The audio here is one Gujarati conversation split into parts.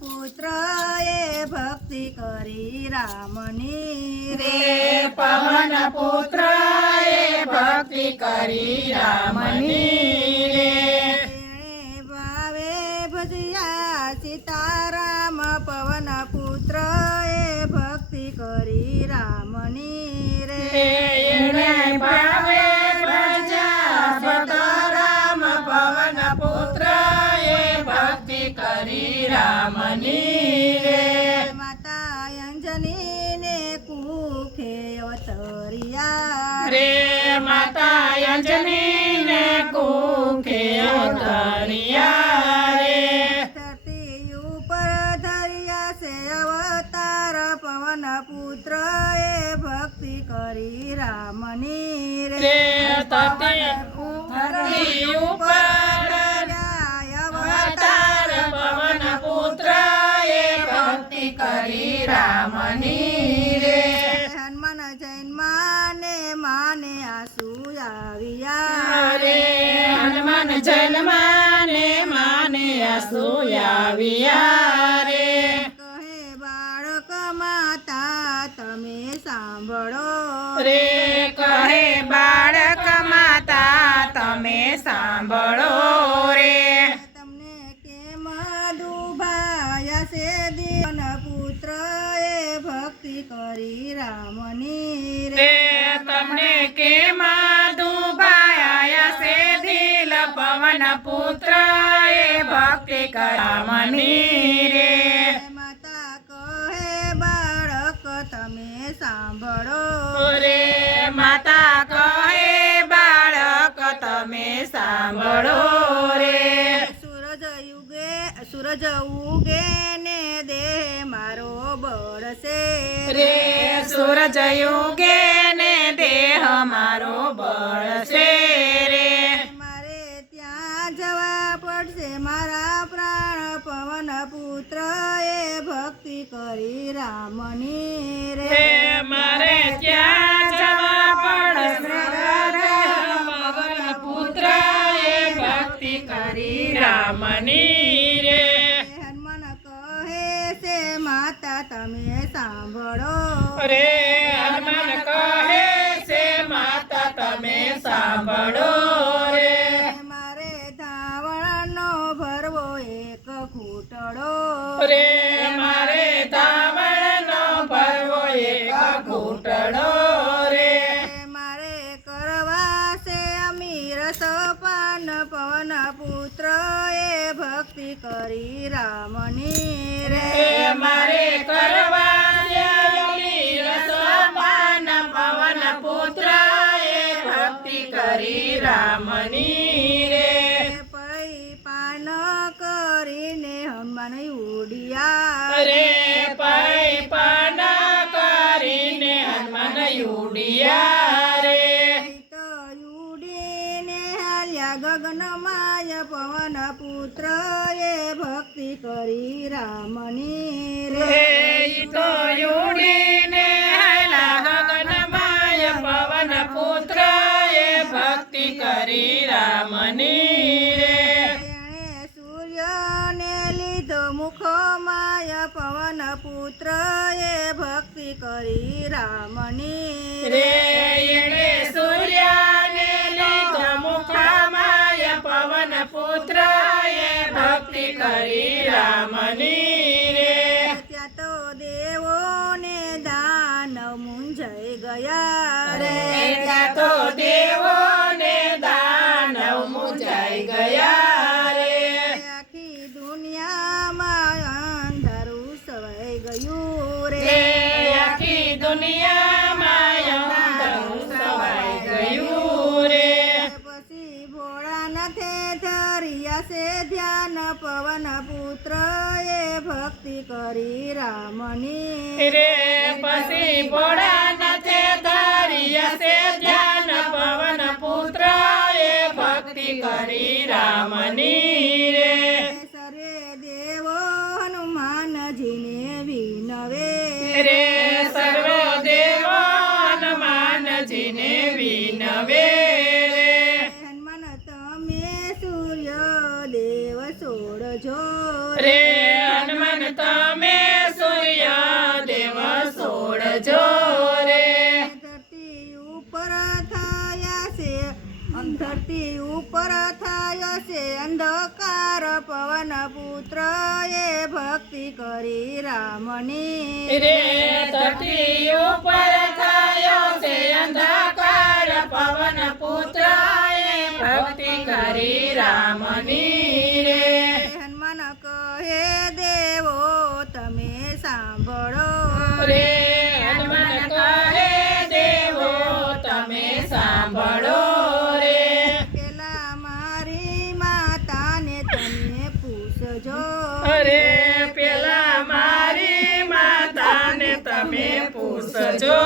પુત્ર એ ભક્તિ કરી રામની રે પવન પુત્ર એ ભક્તિ કરી રામની રે. ભાવે ભજ્યા સીતારામ પવન પુત્ર એ ભક્તિ કરી રામની રે રે માતા અંજની ને કુખે અવતરિયા રે માતા અંજની ને કુખે અવતરિયા રે ધરતી ઉપર ધર્યા છે અવતાર પવન પુત્ર એ ભક્તિ કરી રામની રે ધરતી ઉપર રે કહે બાળક માતા તમે સાંભળો રે કહે બાળક માતા તમે સાંભળો રે તમને કેમ દુભાયા છે દીવન પુત્ર એ ભક્તિ કરી રામની રે તમને કેમ પવન પુત્ર એ ભક્તિ કરામણી રે. માતા કહે બાળક તમે સાંભળો રે માતા કહે બાળક તમે સાંભળો રે. સૂરજ યુગે સૂરજ ઉગે ને દેહ મારો બળશે રે સૂરજ યુગે ને દેહ મારો બળશે કરી રામની રે. કરી રામની રે. રે મારે કરવા રસમાન પવન પુત્ર એ ભક્તિ કરી રામની રે. પૈ પાન કરીને હમણ ઉડિયા રે હાલ્યા ગગન માય પવન પુત્ર એ ભક્તિ કરી રામની રે. તો યુડીને ગગનમાય પવન પુત્ર એ ભક્તિ કરી રામની રે. સૂર્યને લીધો મુખમાય પવન પુત્ર એ ભક્તિ કરી રામની રે રે ત્યાં તો દેવોને દાનવ મૂંઝાઈ ગયા રે. ત્યાં તો દેવોને ધ્યાન પવન પુત્ર એ ભક્તિ કરી રામની. રે પછી ભોળાનાથે ધર્યા છે ધ્યાન પવન પુત્ર એ ભક્તિ કરી રામની રે સરે દેવો હનુમાનજીને વિનવે. રે તમે સૂર્યા દેવ સોડજો રે. ધરતી ઉપર થયા છે ધરતી ઉપર થયો છે. અંધકાર પવન પુત્ર એ ભક્તિ કરી રામની રે ધરતી ઉપર થયો છે અંધકાર પવન પુત્ર એ ભક્તિ કરી રામની રે. સાંભળો રે હનુમાન કહે દેવો તમે સાંભળો રે. પેલા મારી માતાને તમે પૂછજો અરે પેલા મારી માતાને તમે પૂછજો.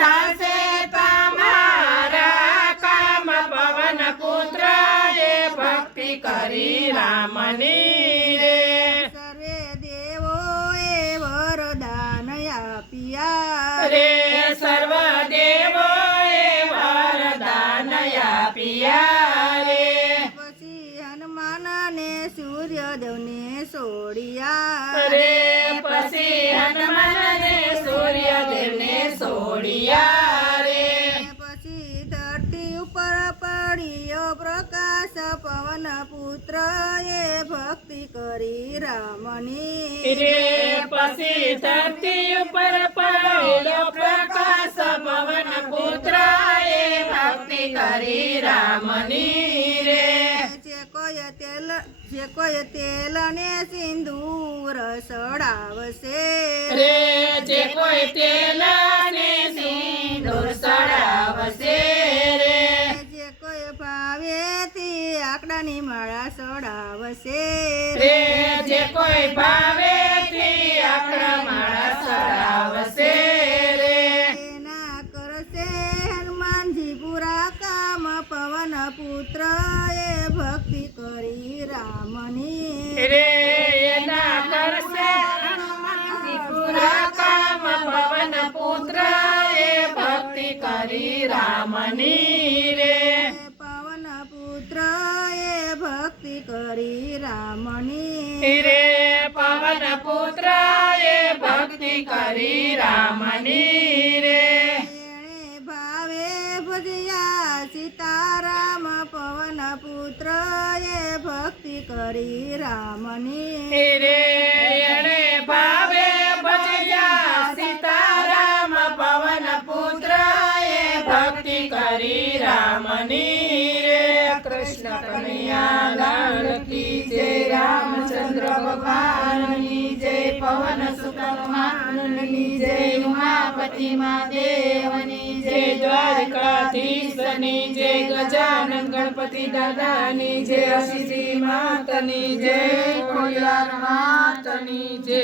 થશે તમારા કામ પવન પુત્ર એ ભક્તિ કરી રામની રે. સર્વે દેવો એ વરદાન આપ્યા. રે સર્વ દેવો એ વરદાન આપ્યા રે. પછી હનુમાન ને સૂર્યદેવને છોડ્યા રે પછી હનુમાનને પ્રકાશ પવન પુત્ર એ ભક્તિ કરી રામની. રે પછી ધરતી ઉપર પડ્યો પ્રકાશ પવન પુત્ર એ ભક્તિ કરી રામની રે. જે કોઈ તેલ જે કોઈ તેલ ને સિંદૂર સડાવશે. રે જે કોઈ તેલ ને સિંદૂર સડાવશે રે. આકડાની માળા સડાવશે. રે જે કોઈ ભાવેથી આપણા માળા સડાવશે રે. કરશે હનુમાનજી પૂરા કામ પવન પુત્ર એ ભક્તિ કરી રામની. રે એના કરશે હનુમાનજી પૂરા કામ પવન પુત્ર એ ભક્તિ કરી રામની રે. રામની રે પવન પુત્ર એ ભક્તિ કરી રામની રે ભાવે ભજયા સીતારામ પવન પુત્ર એ ભક્તિ કરી રામની રે એણે ભાવે ભજયા સીતારામ પવન પુત્ર ભક્તિ કરી રામની ભગવાનની જય પવન સુત હનુમાનની જય ઉમાપતિ મહાદેવની જય દ્વારકાધીશની જય ગજાનન ગણપતિ દાદાની જય અશિષી માતની જય ખોડિયાર માતની જય